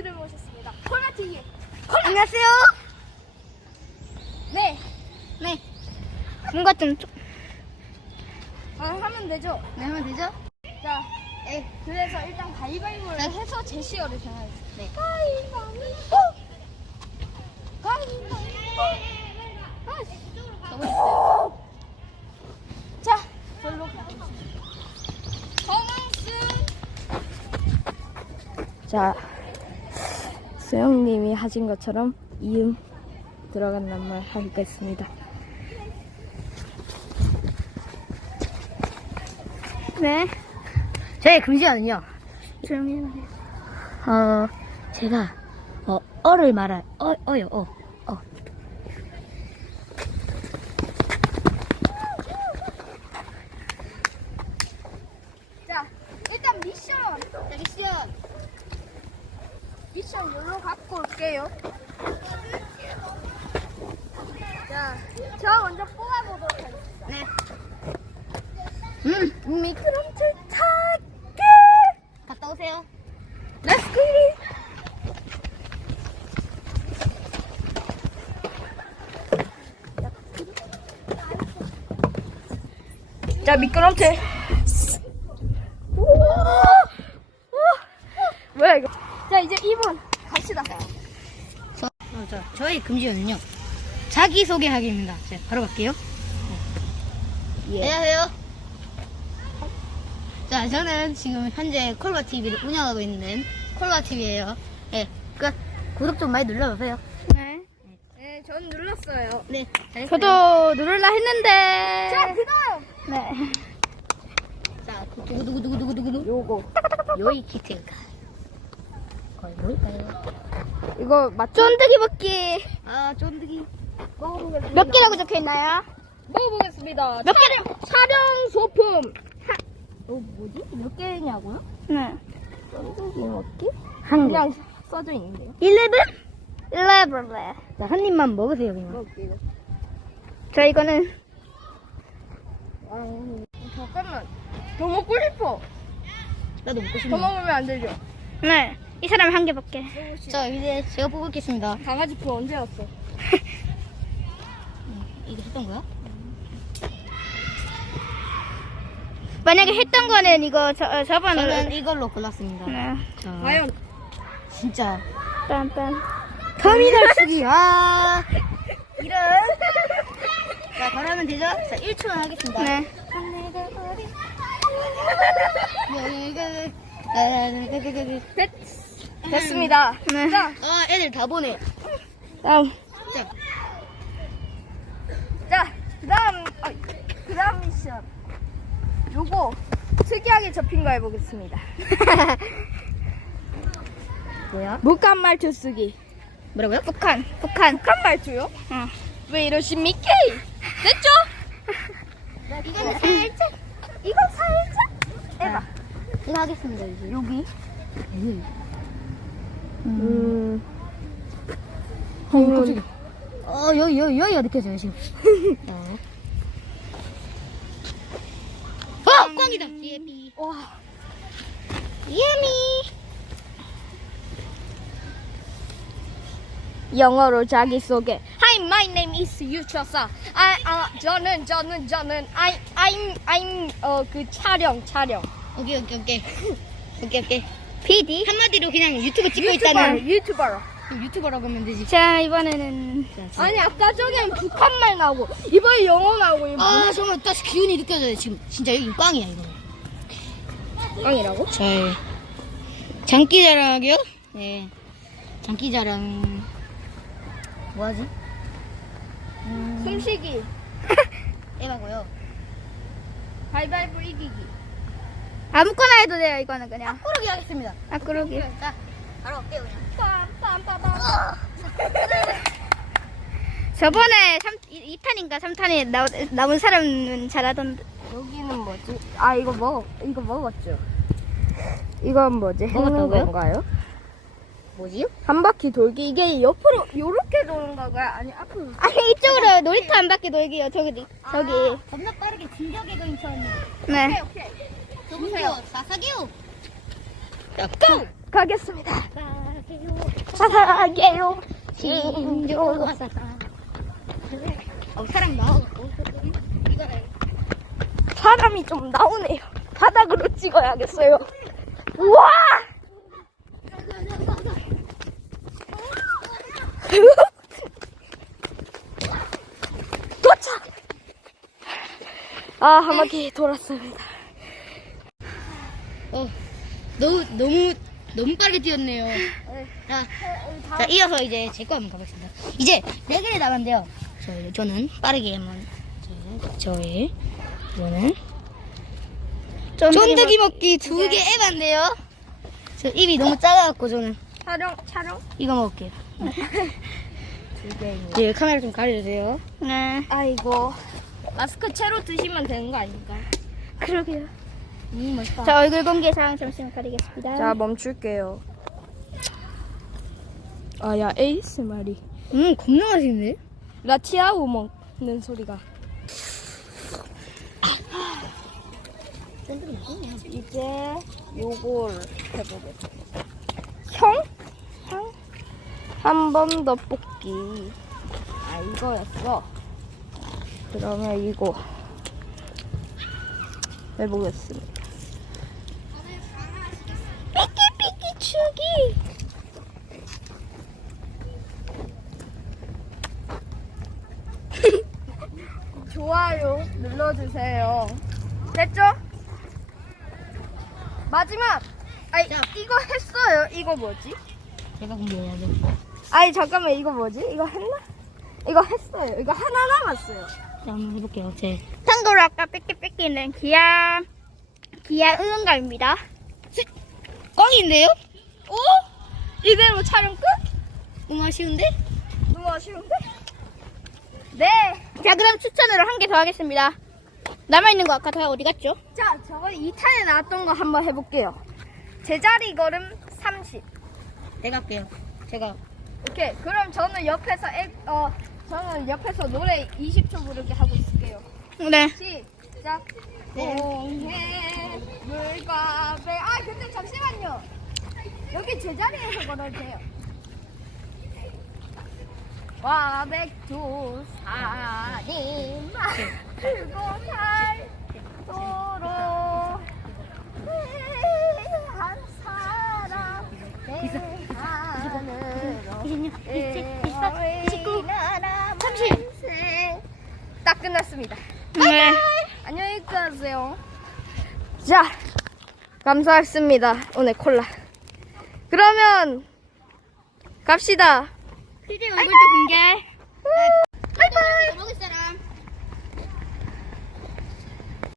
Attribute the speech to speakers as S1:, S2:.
S1: PD를 모셨습니다. 콜마TV.
S2: 안녕하세요.
S1: 네.
S2: 네. 뭔가 좀
S1: 하면 되죠.
S2: 네, 하면 되죠?
S1: 자, 그래서 일단 가위바위보를 해서 제시어를 정하겠습니다.
S2: 네.
S1: 가위바위보. 가위바위보.
S2: 너무 좋어요.
S1: 자, 별로 가겠습니다. 성승.
S3: 자, 수영님이 하신 것처럼 이응 들어간단 말 하겠습니다.
S2: 네. 저의 금지어는요.
S3: 조용히 해요.
S2: 제가 어를 말할 어요.
S1: 자, 일단 미션.
S2: 미션.
S1: 미션 여기로 갖고 올게요. 자, 제가 먼저 뽑아보도록 하겠습니다.
S2: 네.
S1: 미끄럼틀 타기.
S2: 갔다 오세요.
S1: Let's get it. 자, 미끄럼틀. 뭐야 이거? 자, 이제 2번 갑시다.
S2: 저의 금지어는요. 자기소개하기입니다. 자, 바로 갈게요. 안녕하세요. 자, 저는 지금 현재 콜바TV를 운영하고 있는 콜바TV예요. 네, 구독 좀 많이 눌러주세요.
S3: 네.
S1: 네, 전 눌렀어요.
S2: 네, 잘했어요.
S3: 저도 누를라 했는데.
S1: 자, 그다음.
S3: 네.
S2: 자, 누구
S3: 요거.
S2: 요이 키트인가? 거의 뭘까요?
S3: 이거 쫀득이 먹기.
S2: 아, 쫀득이.
S1: 먹어보겠습니다.
S3: 몇 개라고 적혀 있나요?
S1: 먹어보겠습니다.
S3: 몇 개?
S1: 촬영 소품.
S2: 뭐지? 몇 개냐고요?
S3: 네.
S1: 쫀득이 먹기?
S2: 한 개.
S1: 그냥 써져 있는데요.
S3: 11?
S2: 자, 한 입만 먹으세요, 그냥.
S1: 먹을게요.
S3: 자, 이거는
S1: 잠깐만. 더 먹고 싶어.
S2: 나도 먹고
S1: 더
S2: 싶네.
S1: 먹으면 안 되죠.
S3: 네. 이 사람 한 개밖에.
S2: 자, 이제 제가 뽑겠습니다.
S1: 강아지 표 언제 왔어?
S2: 이거 했던 거야?
S3: 만약에 했던 거는 이거 저번에.
S2: 저는 이걸로 골랐습니다.
S3: 네.
S2: 자,
S1: 과연
S2: 진짜.
S3: 딴딴.
S2: 터미널 쓰기. 아, 이런. 자, 바로 하면 되죠? 자, 1초만 하겠습니다.
S3: 네.
S1: 됐습니다.
S3: 네.
S1: 자,
S2: 애들 다 보네.
S3: 다음.
S1: 자, 그다음 미션. 요거 특이하게 접힌 거 해보겠습니다.
S2: 뭐야?
S1: 북한 말투 쓰기.
S2: 뭐라고요?
S3: 북한.
S1: 북한 말투요?
S3: 응.
S1: 왜 이러십니까? 됐죠?
S2: 이거는 살짝.
S1: 이거 살짝 해봐.
S2: 이거 하겠습니다, 이제.
S1: 여기.
S2: 깜짝이야. 여기가 느껴져요, 지금. 꽝이다. 예미.
S1: 와.
S2: 예미.
S1: 영어로 자기소개. Hi, my name is 유철사. 저는 I'm 그 촬영.
S2: 오케이.
S3: PD.
S2: 한마디로 그냥 유튜브 찍고 있다는
S1: 유튜버로.
S2: 유튜버라고 하면 되지.
S3: 자, 이번에는.
S1: 아니 아까 저기는 북한말 나오고 이번에 영어 나오고 이거
S2: 아, 정말 다시 기운이 느껴져요, 지금. 진짜 여기 꽝이야, 이거.
S1: 뭐랑이라고?
S2: 자, 장기자랑하게요? 네. 장기자랑. 뭐하지?
S1: 숨쉬기.
S2: 에바고요.
S1: 가위바위보 이기기.
S3: 아무거나 해도 돼요, 이거는 그냥.
S2: 꾸르기 하겠습니다.
S3: 아, 그러기.
S2: 자, 바로 갈게요, 그냥.
S1: 빰빰빰빰.
S3: 저번에 2탄인가 3탄에 나온 사람은 잘하던데.
S1: 여기는 뭐지? 이거 먹었죠. 이건 뭐지?
S2: 먹었다고요?
S1: 해는 건가요?
S2: 뭐지요?
S1: 한 바퀴 돌기. 이게 옆으로 요렇게 도는 거가요? 아니 앞으로?
S3: 아니, 이쪽으로 놀이터 한 바퀴 돌기요, 저기.
S2: 겁나 빠르게 진격 개그인처럼.
S3: 네.
S1: 오케이.
S2: 누구세요? 사사기요.
S1: 고! 가겠습니다. 사랑해요.
S2: 신조가 사람 나와갖고 이거를
S1: 사람이 좀 나오네요. 바닥으로 찍어야겠어요. 우와! 도착! 아, 한 바퀴 돌았습니다.
S2: 너무 빠르게 뛰었네요. 자, 이어서 이제 제 거 한번 가보겠습니다. 이제 4개를 나갔는데요. 저는 빠르게 한번 저의 이거는 쫀득이 먹기 2개 에반데요. 저 입이 너무 작아갖고 저는
S1: 촬영?
S2: 이거 먹을게요. 예, 카메라 좀 가려주세요.
S1: 네. 아이고. 마스크 채로 드시면 되는 거 아닙니까?
S3: 그러게요.
S1: 멋있다.
S2: 자, 얼굴 공개 상황 잠시만 가리겠습니다.
S3: 자, 멈출게요. 아, 야, 에이스 말이.
S2: 겁나 맛있네.
S3: 라티아우 먹는 소리가. 이제 요걸 해보겠습니다. 형? 한 번 더 뽑기. 아, 이거였어. 그러면 이거 해보겠습니다. 삐끼삐끼 추기.
S1: 좋아요 눌러주세요. 됐죠? 마지막. 아니, 이거 했어요. 이거 뭐지?
S2: 제가 공개해야죠.
S1: 아니, 잠깐만, 이거 뭐지? 이거 했나? 이거 했어요. 이거 하나 남았어요.
S2: 자, 한번 해볼게요.
S1: 참고로 아까 삐끼삐끼는 기아 응원가입니다.
S2: 꽝인데요?
S1: 오? 이대로 촬영 끝?
S2: 너무 아쉬운데?
S1: 너무 아쉬운데? 네.
S2: 자, 그럼 추천으로 한 개 더 하겠습니다. 남아있는 거 아까 다 어디 갔죠?
S1: 자, 저거 2탄에 나왔던 거 한번 해볼게요. 제자리 걸음 30.
S2: 내가 할게요. 제가.
S1: 오케이. 그럼 저는 옆에서 노래 20초 부르게 하고 있을게요.
S2: 네.
S1: 시작. 공해 물과 배. 아, 근데 잠시만요. 여기 제자리에서 걸어도 돼요. 와백두 산이 말고 살도록 한 사람 내 하늘로 30. 딱 끝났습니다.
S2: 네.
S1: 안녕히 가세요. 자, 감사했습니다. 오늘 콜라. 그러면 갑시다.
S2: 필요 얼굴도 공개.